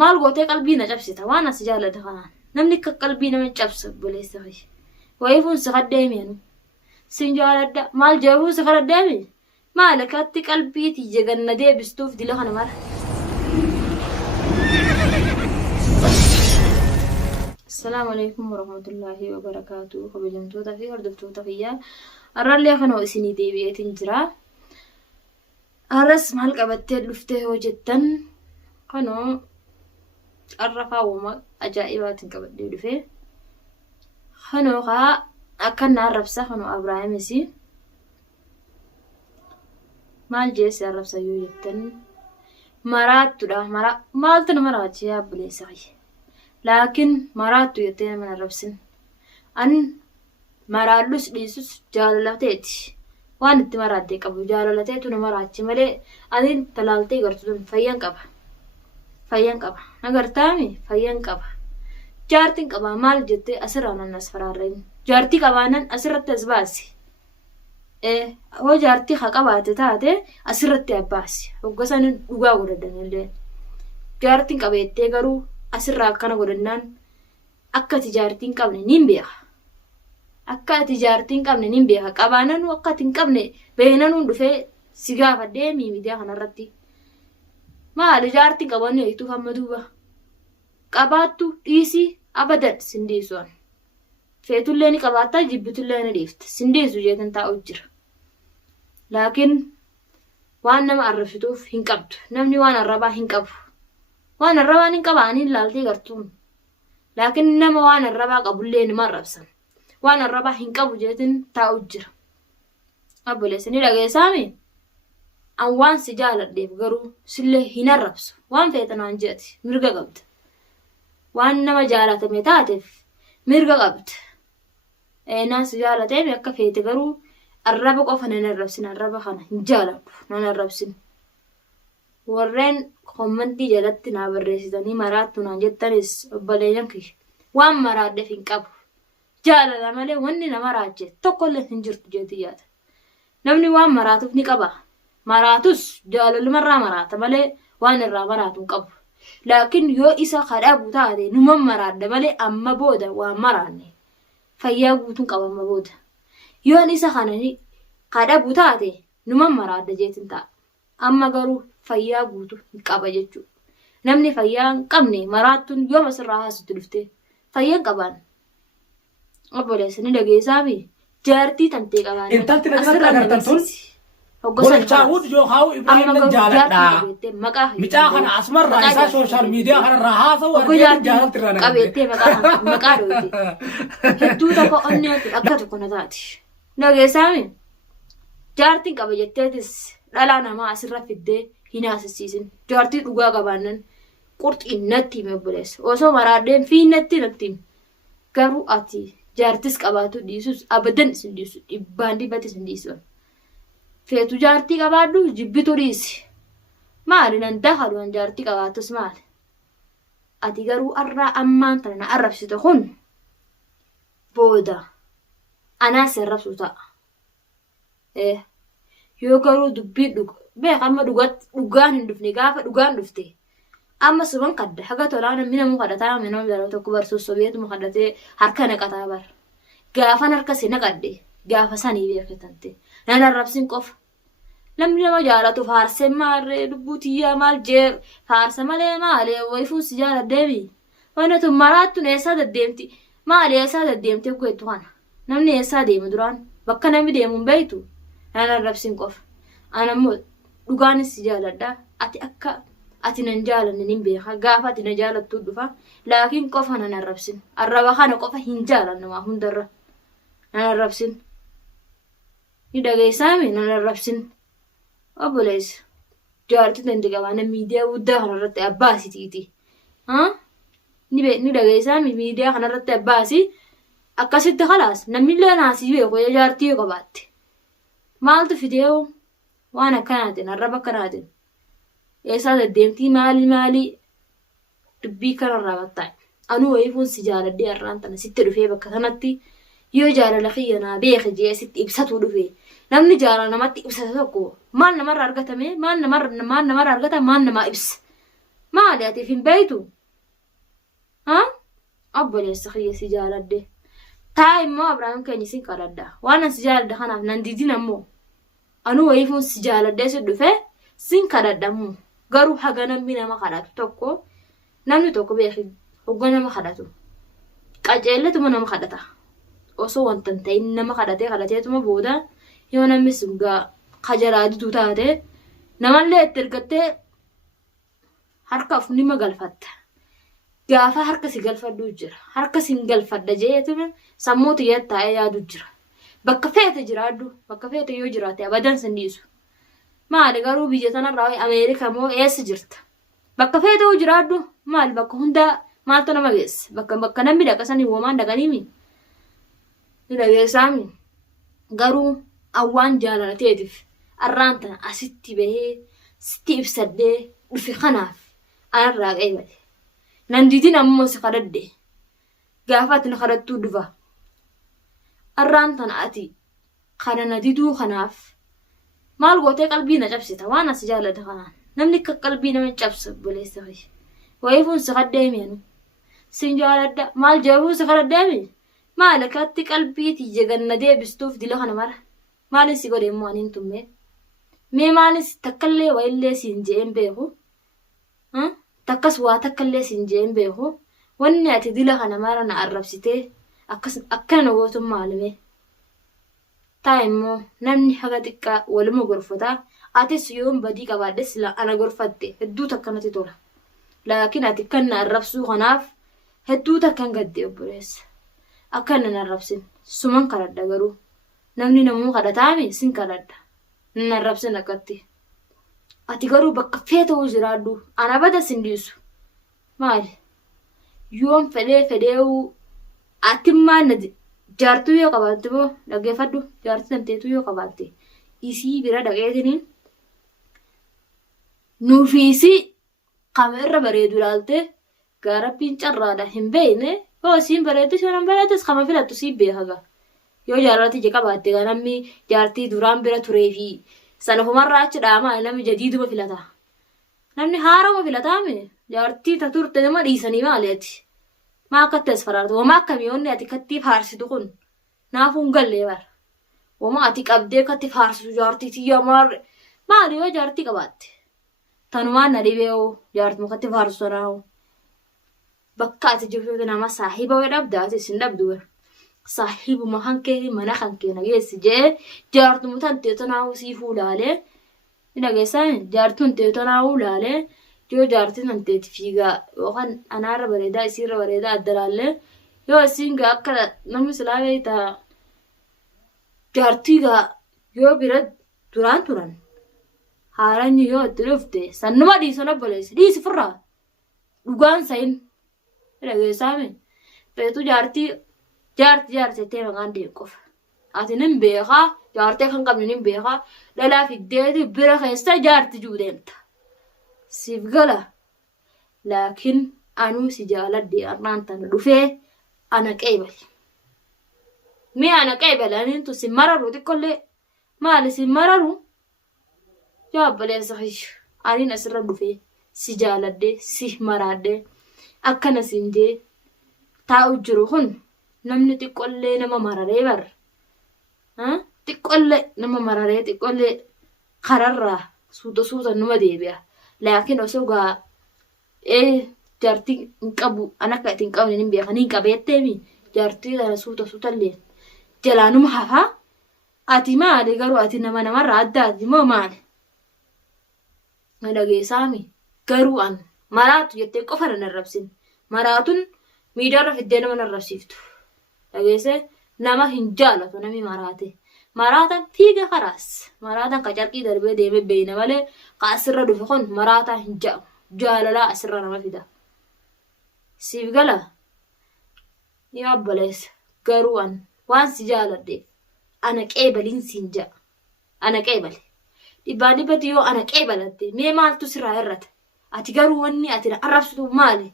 maal gootee qalbii na cabsita waan as jaalate kanaan namni akka qalbii nama cabsu buleessa fi wayfuun si kaddeemiinu sin jaaladda maal jeefuun si kaddeemi maal akkatti qalbiiti jeganna deebistuuf dila kana mara. Assalamu alaikum warahmatullahi wabarakatuh. Kabajamtoota fi hordoftoota fiyyaa arraallee kanoo isinii deebi'eetiin jira. Arras maal qabattee dhuftee yoo jettan kanoo arrafaa uuma ajaa'ibaatiin qabadhee dhufee kanoo kaa akka na arrabsa kanoo Abrahaamis maal jeesse arrabsa yoo jettan maraattuudha maaltu nama raachee yaabbuleessa kiyya. Laakiin maraattu jettee nama arrabsin an maraallus dhiisus jaalalateeti waan itti maraattee qabu jaalalateetu nama raachi malee ani talaaltee gartuun fayyan qaba nagartaami fayyan qaba jaartiin qaba maal jettee asirraan annas faraarreen jaartii qabaanan asirratti as baasi hoo jaartii haa qabaate taate asirratti abbaasi hoggasan dhugaa godhadanillee jaartiin qabeettee garuu asirraa akkana godhannaan akka ati jaartiin qabne nin beeka akka ati jaartiin qabne nin beeka qabaananu akka ati hin qabne beenanuun dhufee si gaafadhee miidiyaa kanarratti maali jaartiin qabanne eegtuuf amma duuba qabaattu dhiisii abadan sindiisuan feetullee ni qabaattaa jibbitullee ni dhiifte sindiisu jeetan taa'u jira laakiin waan nama arrabsituuf hin qabdu namni waan arrabaa hin qabu. Waan arrabaan hin qabaaniin laaltee gartuun laakiin nama waan arrabaa qabullee nima arrabsan waan arrabaa hin qabu jeetin taa'u jira abboleessanii dhageessaami an waan si jaaladheef garuu sillee hin arrabsu waan feetanaan jeeti mirga qabda waan nama jaalatame taateef mirga qabda naan si jaalateef akka feete garuu arraba qofa nan arrabsin arraba kana hin jaaladhu nan arrabsin warreen kommentii jalatti naa barreessitanii maraattu naan jettanis obboleeyyan kiyya waan maraadheef hin qabu jaalala malee wanni nama raache tokkollee hin jirtu jeetii yaada namni waan maraatuuf ni qaba maraatus jaalalumarraa maraata malee waan irraa maraatu hin qabu laakiin yoo isa kadhabu taate numan maraadda malee amma booda waan maraanne fayyaa guutuun qaba amma booda yoon isa kanani kadhabu taate numan maraadda jeetin ta'a amma garuu fayyaa guutu hin qaba jechuudha. Namni fayyaa hin qabne maraattuun yooma sirraa haasutti dhufte fayyaa hin qabaan. Obboleessanii dhageessaami jaartii tantee qabaan. Intalti asirraa agartan tun Golchaawud yoo haa'u Ibrahim jaaladha. Micaa kana asmarraa isaa sooshaal miidiyaa kanarraa haasa'u argee jaalatti irraa qabeettee maqaa dhoowwite. Hedduu tokko onneetu akka tokko na taati. Dhageessaami jaartiin qaba jetteetis dhalaa namaa asirra fiddee hin haasisiisin jaartii dhugaa qabaannan qurxiin natti hime obboleessa osoo maraadheen fiinnatti natti hime garuu ati jaartis qabaatu dhiisus abadan isin dhiisu dhibbaan dhibbatti isin dhiisu feetu jaartii qabaadhu jibbitu dhiisi maali nan dahaluun jaartii qabaatus maali ati garuu arraa ammaan tana na arrabsite kun booda anaas arrabsu ta'a yoo garuu dubbii beek amma dhugaan hin dhufne gaafa dhugaan dhufte amma suban kadda haga tolaa namni namuu kadhataa namni nama jaalatu tokko barsuus sobeetuma kadhatee harka naqataa bar gaafan harka si naqadde gaafa sanii beekatante nan arrabsin qofa namni nama jaalatu faarsee maarree lubbuu tiyyaa maal jee faarsa malee maalee wayfuun si jaaladdeemi wanatu maraattuun eessaa daddeemti maalee eessaa daddeemtee gueettu kana namni eessaa deemu duraan bakka namni deemuun beeytu nan arrabsin qofa anammoo dhugaanis si jaaladha ati nan jaalanne nin beeka gaafa ati na jaalattuu dhufa laakiin qofa nan arrabsin arraba kana qofa hin jaalannamaa hundarra nan arrabsin ni dhageessaami nan arrabsin obboleessa jaartii tante qabaana miidiyaa guddaa kanarratti abbaasitiiti ni dhageessaami miidiyaa kanarratti abbaasi akkasitti khalaas namnillee naasii beeku jaartii yoo qabaatte maaltu fideewu waan akkanaatiin arraba akkanaatiin eessaa deddeemtii maali dubbii kanarraa battaa'e anuu wayfuun si jaaladhee har'aan tana sitti dhufee bakka sanatti yoo jaalala kiyyanaa beeke jee sitti ibsatu dhufee namni jaalala namatti ibsate tokko maal namarraa argatame maal namarraa argata maal namaa ibsa maali ati hin beeytu ha obboleessa kiyya si jaaladde taa immoo Abrahaam keenya sin kadhadha waan an si jaaladda kanaaf nan didin ammoo anu wayifuun si jaaladde si dhufe sin kadhadhamu garuu haga namni nama kadhatu tokko namni tokko beeki hogga nama kadhatu qajeelletuma nama kadhata osoo wanta hin ta'in nama kadhateetuma booda yoo namni sun gaa kajalaa dituu taate namallee itti ergattee harka afnima galfatta gaafa harka si galfadhu jira harka sin galfadda jeetuma sammuu xiyyaat taa'ee yaadu jira bakka feete jiraaddu bakka feete yoo jiraate abadan sin dhiisu maali garuu biyya tanarraa Ameerikaa moo eessa jirta bakka feete yoo jiraaddu maali bakka hundaa maaltu nama geesse bakka namni dhaqasanii womaan dhaqaniimi ni dhageessaami garuu awwaan jaalalateetiif arraan tana asitti bahee sitti ibsadhee dhufe kanaaf anarraa qeebale nan didin ammoo si kadhadhe gaafa ati na kadhattuu dhufa arraan tana ati kana na diduu kanaaf maal gootee qalbii na cabsita waan asi jaalladha kanaan namni akka qalbii nama cabsa obboleessa kee wayifuun si kaddeemianu sin jaaladha maal jeefuun si kaddeemi maal akkatti qalbiitii jeganna deebistuuf dila kana mara maalin si godhe immoo aniin tummee mee maalis takkallee wayillee siin je'een beeku takkas waa takkallee siin je'een beeku wanni ati dila kana mara na arrabsitee akkana gootummaa maali taa immoo namni haga xiqqaa waluma gorfataa atis yoon badii qabaadhe sila ana gorfatte hedduu takkanatti tola laakiin ati kan na arrabsuu kanaaf hedduu takkan gadde obboleessa akkana na arrabsin suman kadhadha garuu namni namuu kadhataami sin kadhadha na arrabsin akkatti ati garuu bakka feeta'uu jiraaddu ana bada sin dhiisu maali yoon fedheewu ati maan jaartuu yoo qabaatte boo dhaggeeffadhu jaartii tanteetu yoo qabaatte isii bira dhaqeetiniin nuufiisi qama irra bareedu ilaalte gaarabbiin carraadha hin beeyne yoo isiin bareeddu isheen bareedes qama filattu siin beekaga yoo jaalatti je qabaatte namni jaartii duraan bira tureefi sanafumarraa achi dhaamaa namni jadiiduma filata namni haarama filataame jaartii ta turte nama dhiisanii maaleeti maa akkatti as faraartu wama akkamiyoonni ati katti faarsitu kun naafuun gallee bar wama ati qabdee katti faarsitu jaartii tiyya maarre maali yoo jaartii qabaatte tanumaan na dhibee'oo jaartuma katti faarsitu sanaahu bakka ati jirtu nama saahiba way dhabda ati sin dhabdu saahibuma hankeeti mana hankee nageessi jee jaartuma tantee tanaahu sii fuulaalee nageessan jaartuun tee tanaahu laalee yoo jaartii tanteeti fiigaa yookaan anaarra bareedaa isiirra bareedaa addalaallee yoo isiin gaa akka namni silaa beektaa jaartii gaa yoo bira duraan turan haaranyi yoo itti dhufte sannuma dhiisan obboleessi dhiisi furraa dhugaan sayin dhageessaame beetu jaartii jettee maqaan deemu qofa ati nin beekaa jaartee kan qabne nin beekaa dhalaa fiddeeti bira keessa jaartii juu deemta siif gala laakiin anuu si jaaladde arraan tana dhufee ana qeebale mee ana qeebale aniintu si mararu xiqqollee maali si mararu yoo obboleessa kiyya aniin asirra dhufee si jaaladde si maraadde akkana siin jee taa'u jiru kun namni xiqqollee nama mararee bar xiqqollee nama mararee xiqqollee kararraa suuta numa deebi'a laakiin osoo gaa jaartii hin qabu an akka itti hin qabne hin beekan hin qabeetteemi jaartii tana suutallee jalaanuma hafaa ati maali garuu ati namarraa addaati moo maali na dhageessaami garuu an maraatu jettee qofa na arrabsin maraatuun miidiyaarra fiddee nama arrabsiiftu dhageesse nama hin jaalatu nami maraate maraatan fiiga karaas maraatan ka carqii darbee deemee beeyna malee ka asirra dhufe kun maraataa hin ja'u jaalalaa asirra nama fida siif gala yaa obboleessa garuu an waan si jaaladheef ana qeebaliin siin ja'a ana qeebale dhibbaan dhibbatti yoo ana qeebalatte mee maaltu sirraa irrata ati garuu wanni ati na arrabsitu maali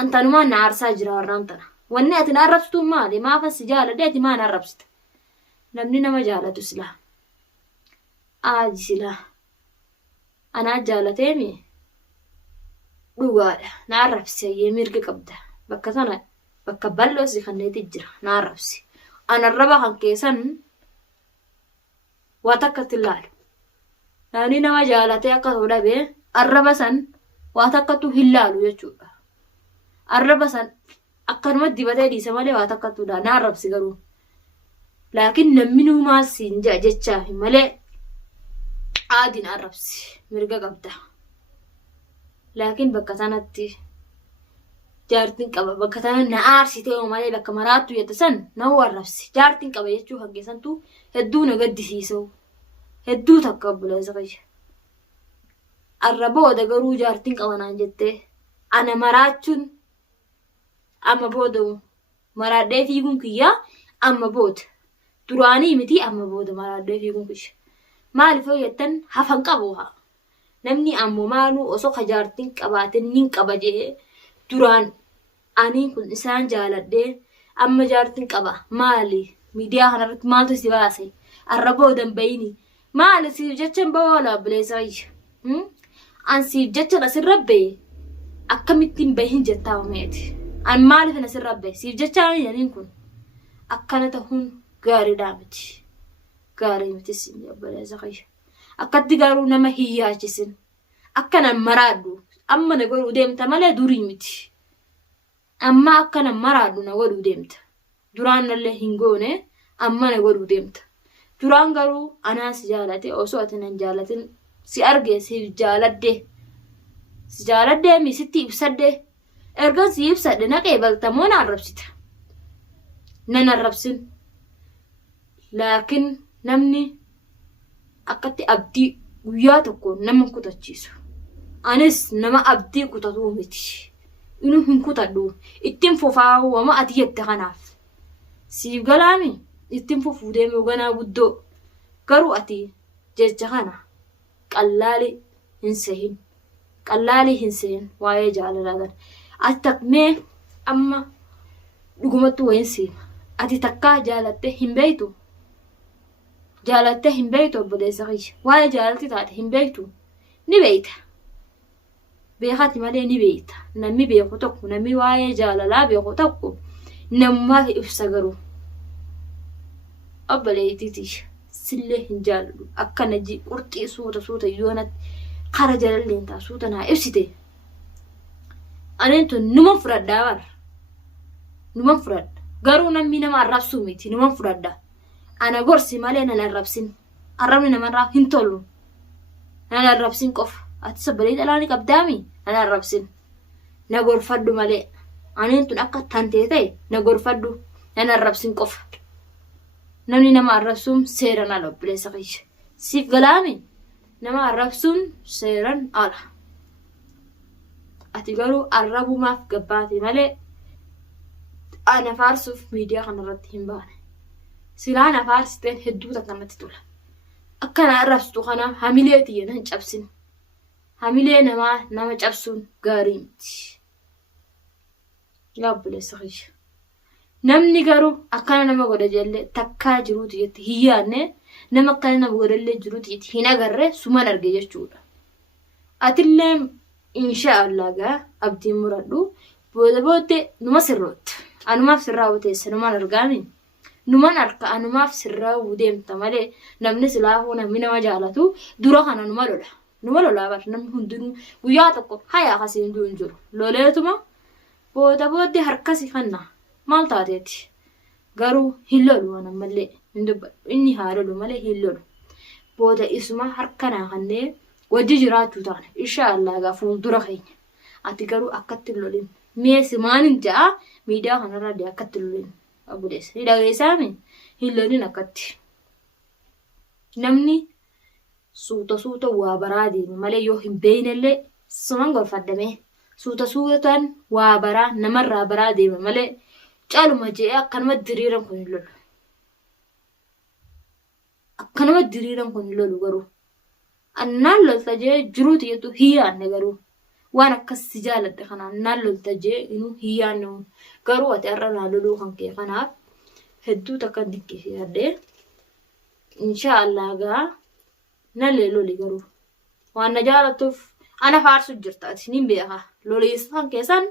antanumaan na aarsaa jira warraan tana wanni ati na arrabsitu maali maafan si jaaladhe ati maan arrabsita namni nama jaalatu silaa aaji silaa anaa jaalateemi dhugaadha na arrabsi hayyee mirga qabda bakka sana bakka bal'oo si kanneeti jira na arrabsi an arraba kan keessan waa takkatti ilaalu namni nama jaalatee akka ta'u dhabee arraba san waa takkatu hin laalu jechuudha arraba san akkanuma dibatee dhiisa malee waa takkatu na arrabsi garuu laakiin namni nuu maal siin jechaa malee aadiin arrabsi mirga qabda laakiin bakka sanatti jaartiin qaba bakka sana na aarsitee malee bakka maraattu yetta san na arrabsi jaartiin qaba jechuu kan keessantu hedduu na gaddisiisuu hedduu takka obboleessa qayya arrabooda garuu jaartiin qaba naan jettee ana maraachuun amma booda maraadhee fiiguun kiyyaa amma booda duraanii miti amma booda maraadhee fiiguun kiyya maaliif jettan hafan qabu haa namni ammoo maanuu osoo jaartiin qabaatin nin qaba jee duraan ani kun isaan jaaladhee amma jaartiin qaba maali miidiyaa kanarratti maaltu si baase arraboodan bayini maali siif jechan boola obboleessa qayya an siif jechan asirrabbee akkamittiin bahin jettaa umeeti an maaliif asirrabbee siif jechaan yaniin kun akkana ta'uun gaariidhaa miti gaarii miti siin obboleessa qayya akkatti garuu nama hiyyaachisin akkanan maraadhu amma na godhuu deemta malee durii miti amma akkanan maraadhu na godhuu deemta duraan nallee hin goone amma na godhuu deemta duraan garuu anaa si jaalate osoo ati nan jaalatin si arge si jaaladde mi sitti ibsadde ergan si ibsadde na qeebaltamoo na arrabsita nan arrabsin laakiin namni akkatti abdii guyyaa tokko nama kutachiisu anis nama abdii kutatuu miti inu hin kutadhu ittiin fufaa wama ati jette kanaaf siif galaami ittiin fufuu deemee ganaa guddoo garuu ati jecha kana qallaali hin sehin waa'ee jaalalaa ati takmee amma dhugumattu wayin siima ati takkaa jaalattee hin beeytu obboleessa qayya waa'ee jaalatti taate hin beektu ni beeyta beekati malee ni beeyta namni beeku tokko namni waa'ee jaalalaa beeku tokko namummaaf ibsa garuu obboleettiiti sillee hin jaaladhu akkana qurxii suuta yoonatti kara jalalleen taa suuta naa ibsite aneen tun numan fudhadhaa garuu namni nama arrabsuu miti numan fudhadhaa ana gorsi malee nan arrabsin arrabni namarraa hin tolu nan arrabsin qofa ati sabbalee dhalaani qabdaami nan arrabsin na gorfadhu malee aneen tun akka tantee ta'e na gorfadhu nan arrabsin qofa namni nama arrabsuun seeran ala obboleessa qayya siif galaami nama arrabsuun seeran ala ati garuu arrabumaaf gabbaate malee ana faarsuuf miidiyaa kanarratti hin baane silaan afaarsteen hedduu takkanatti tola akkana arrabsitu kana hamilee tiyya nan cabsin hamilee nama cabsuun gaarii miti yaa obboleessa qayya namni garuu akkana nama godha jellee takkaa jiruuti jetti hin yaadne nama akkana nama godhallee jiruuti jetti hin agarre suman arge jechuudha atillee inshaallah gaa abdiin muradhu booda numa sirroota anumaaf sirraa wuteessa numan argaami numan harka anumaaf sirraa wudeemta malee namni silaafuu namni nama jaalatu dura kana numa lolaa bar namni hundinuu guyyaa tokko hayaa kasii hunduu hin jiru loleetuma booda harkasi kanna maal taateeti garuu hin lolu waan ammallee hin dubbadhu inni haa lolu malee hin lolu booda isuma harkanaa kannee wajji jiraachuu taane inshaallah gaa fuuldura keenya ati garuu akkatti hin lolin mee simaanin ja'a miidiyaa kanarraa akkatti hin lolin obboleessa ni dhageessaami hin lolin akkatti namni suuta waa baraa deeme malee yoo hin beeynellee suman gorfaddame suutaan waa baraa namarraa baraa deeme malee caaluma jee akkanuma diriiran kun hin lolu garuu annaan lolta jee jiruuti jettu hiyyaanne garuu waan akkas si jaaladhe kanaan naan lolta jee inuu hiyyaanne garuu ati har'a naa loluu kan kee kanaaf hedduu takka dinqisiifadhee inshaallah gaa nalee loli garuu waan na jaalattuuf ana faarsu jirta isiniin beeka loleessan keessan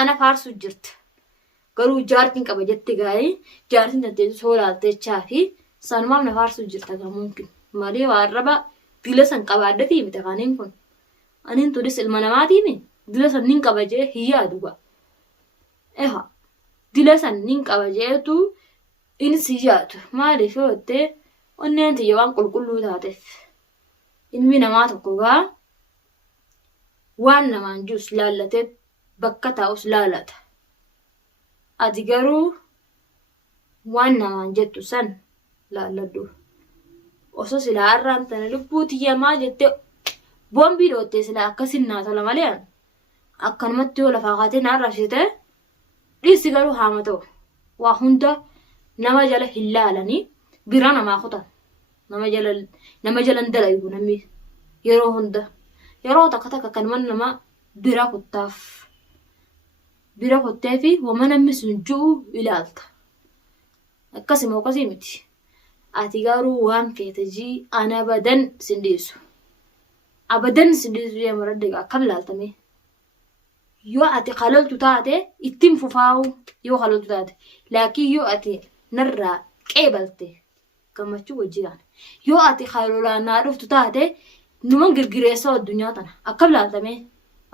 ana faarsu jirta garuu jaartiin qaba jetti gaa'ee jaartiin tattee soolaaltechaa fi sanumaaf na faarsu jirta gamuunkin malee waarraba dila san qabaaddatii miti kaaniin kun aniin turis ilma namaatiimi dila san nin qaba jee hiyyaa duba dila san nin qaba jeetu innis hiyyaatu maaliif yoottee onneen tiyya waan qulqulluu taateef ilmi namaa tokko gaa waan namaan jius laallatee bakka taa'us laalata ati garuu waan namaan jettu san laalladhu osoo silaa har'aan tana lubbuu tiyya maal jettee boombii dhoottee silaa akkasin naa tola malee akkanumatti yoo lafaa kaatee naa rashite dhiissi garuu haama ta'u waa hunda nama jala hin laalanii bira namaa kutan nama jalan dalagu namni yeroo hunda yeroo takka kanman nama bira kuttaaf bira kuttee fi wama namni sun ji'u ilaalta akkasima akkasii miti ati garuu waan feete jii ana abadan sindiisu yaamaradde akkam laaltame yoo ati qaloltu taate ittiin fufaa'u yoo qaloltu taate laakiin yoo ati narraa qeebalte gammachuu wajjiraan yoo ati qalolaan naa dhuftu taate numan girgireessa addunyaa tana akkam laaltame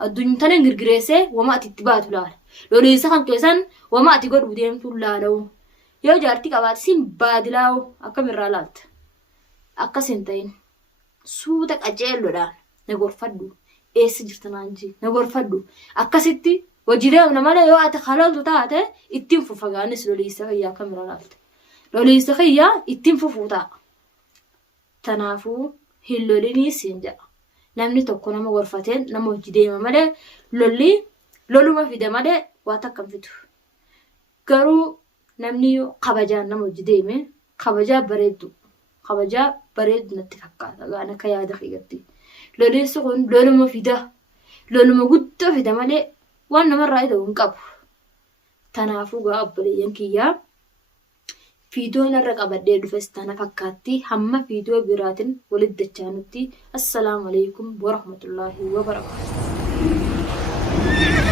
addunyaa tana girgireessee wama ati itti baatu laala loleessa kan keessan wama ati godhu deemtu laala'u yoo jaartii qabaate sin baadilaa'u akkamirraa laalta akkasin ta'in suuta qajeelloodhaan na gorfadhu eessa jirta naanjii na gorfadhu akkasitti hojii deemna malee yoo ati qaloltu taate ittiin fufagaanis loleessa fayyaa akkamirraa laalta loleessa fayyaa ittiin fufuu ta'a tanaafuu hin lolinii siin jedha namni tokko nama gorfateen nama hojii deema malee loluma fida malee waa takka hin fidu garuu namni kabajaan nama hojii deeme kabajaa bareedu natti fakkaata gaan akka yaada keeyyatti loleessi kun loluma guddaa fida malee waan namarraa ta'u hin qabu tanaafuu gaa obboleeyyan kiyyaa fiidiyoon irra qabadhee dhufes tana fakkaatti hamma fiidiyoo biraatiin walitti dachaanutti assalaamu alaykum warahmatullaahi wabarakaatuh